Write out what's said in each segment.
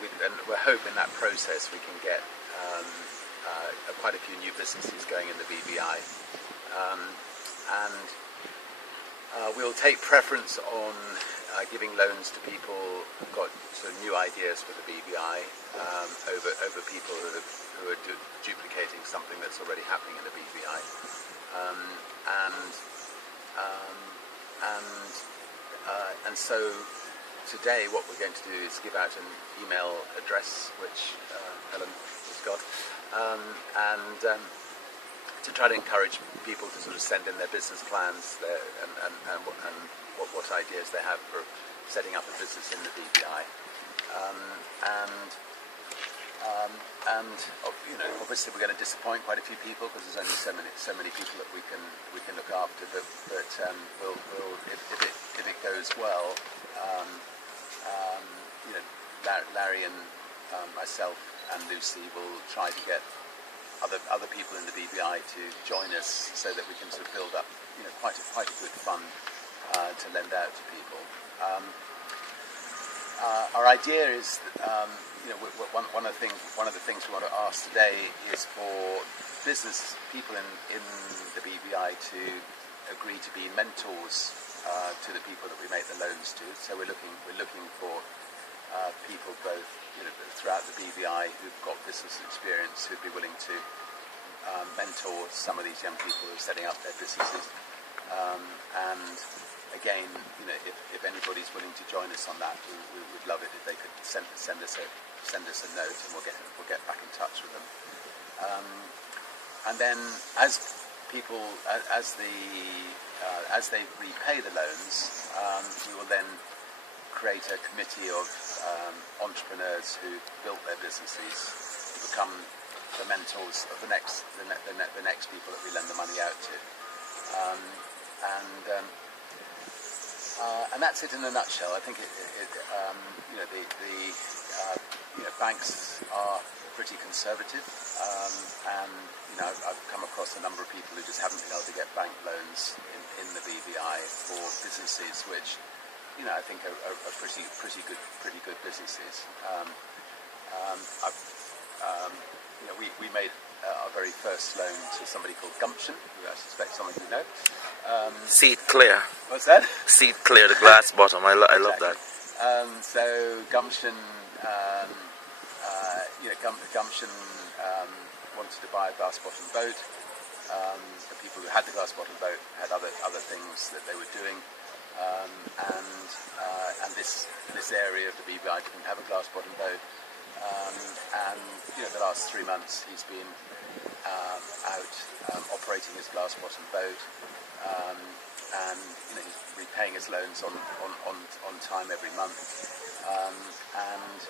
we're hoping that process we can get quite a few new businesses going in the BVI, and we'll take preference on giving loans to people who've got sort of new ideas for the BVI over people who are duplicating something that's already happening in the BVI, and so today what we're going to do is give out an email address which Helen has got, and to try to encourage people to sort of send in their business plans and what ideas they have for setting up a business in the BVI, and obviously we're going to disappoint quite a few people because there's only so many people that we can look after, but we'll if it goes well, Larry and myself and Lucy will try to get other people in the BVI to join us so that we can sort of build up quite a good fund to lend out to people. Our idea is one of the things we want to ask today is for business people in the BVI to agree to be mentors to the people that we make the loans to. So we're looking for people both throughout the BVI who've got business experience who'd be willing to mentor some of these young people who are setting up their businesses. And again, if anybody's willing to join us on that, we would love it if they could send us a note, and we'll get back in touch with them. And then as people as they repay the loans, we will then create a committee of entrepreneurs who built their businesses to become the mentors of the next people that we lend the money out to, and that's it in a nutshell. I think banks are pretty conservative, and I've come across a number of people who just haven't been able to get bank loans in the BVI for businesses which I think are pretty good businesses. We made our very first loan to somebody called Gumption, who I suspect some of you know. Seed Clear. What's that? Seed Clear, the glass bottom. I love that. So Gumption, Gumption wanted to buy a glass bottom boat. The people who had the glass bottom boat had other things that they were doing. And this area of the BVI didn't have a glass bottom boat, and the last 3 months he's been out operating his glass bottom boat, and he's repaying his loans on time every month, and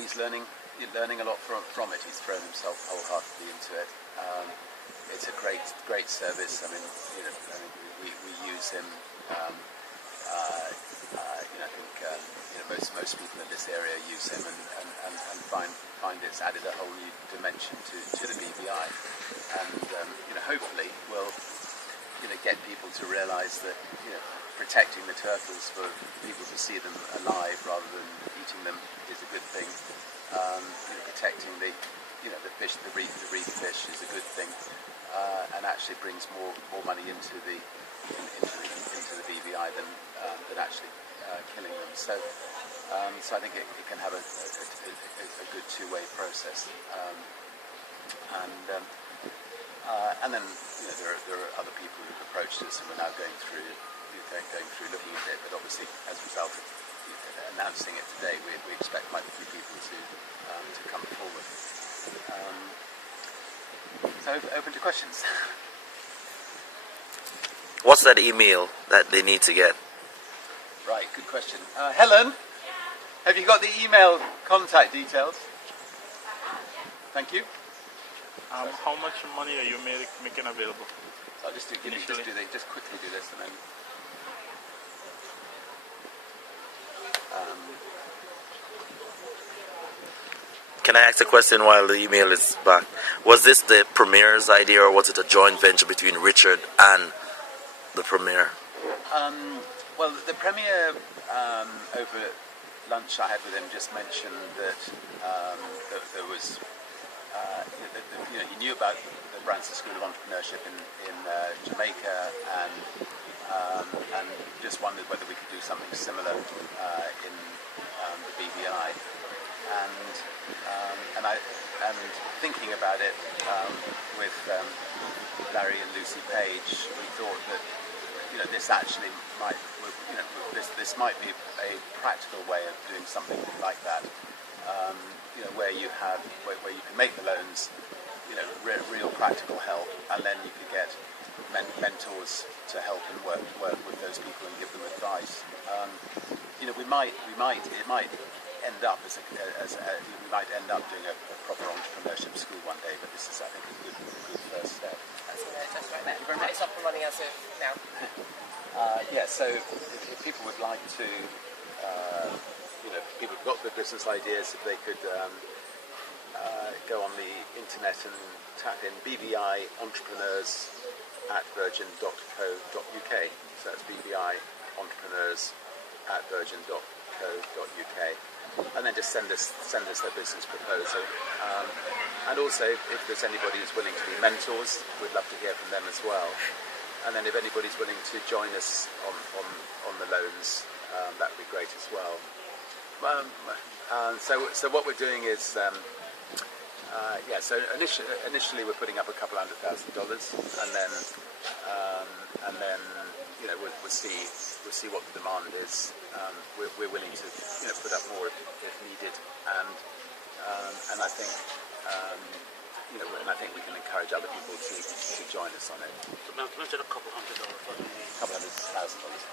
he's learning a lot from it. He's thrown himself wholeheartedly into it. It's a great service. I mean, we use him. I think most people in this area use him and find it's added a whole new dimension to the BVI. And hopefully we'll get people to realise that protecting the turtles for people to see them alive rather than eating them is a good thing. Protecting the fish, the reef fish is a good thing, and actually brings more money into the BVI than actually killing them. So I think it can have a good two-way process. And then there are other people who've approached us, and we're now going through looking at it. But obviously, as a result of announcing it today, we expect quite a few people to come forward. So open to questions. What's that email that they need to get? Right, good question. Helen, have you got the email contact details? Thank you. How much money are you making available? So I'll just quickly do this, and then. Can I ask a question while the email is back? Was this the Premier's idea, or was it a joint venture between Richard and the Premier? Well, the Premier lunch I had with him just mentioned that, that there was, he knew about the Branson School of Entrepreneurship in Jamaica, and just wondered whether we could do something similar in the BVI. And thinking about it with Larry and Lucy Page, we thought that this actually might this might be a practical way of doing something like that. Where you can make the loans, real practical help, and then you could get mentors to help and work with those people and give them advice. It might end up we might end up doing a proper entrepreneurship school one day, but this is, I think, a good first step. That's right there. Thank you very much. It's up and running as of now. So if people would like to, people who've got good business ideas, if they could go on the internet and tap in BVI entrepreneurs at virgin.co.uk. So that's BVI entrepreneurs at virgin.co.uk. And then just send us their business proposal. And also, if there's anybody who's willing to be mentors, we'd love to hear from them as well. And then if anybody's willing to join us on the loans, that would be great as well. So what we're doing is, so initially we're putting up a couple $100,000, and then we'll see what the demand is. We're willing to put up more if needed, and I think we can encourage other people to join us on it. So mention a couple $100,000. $200,000.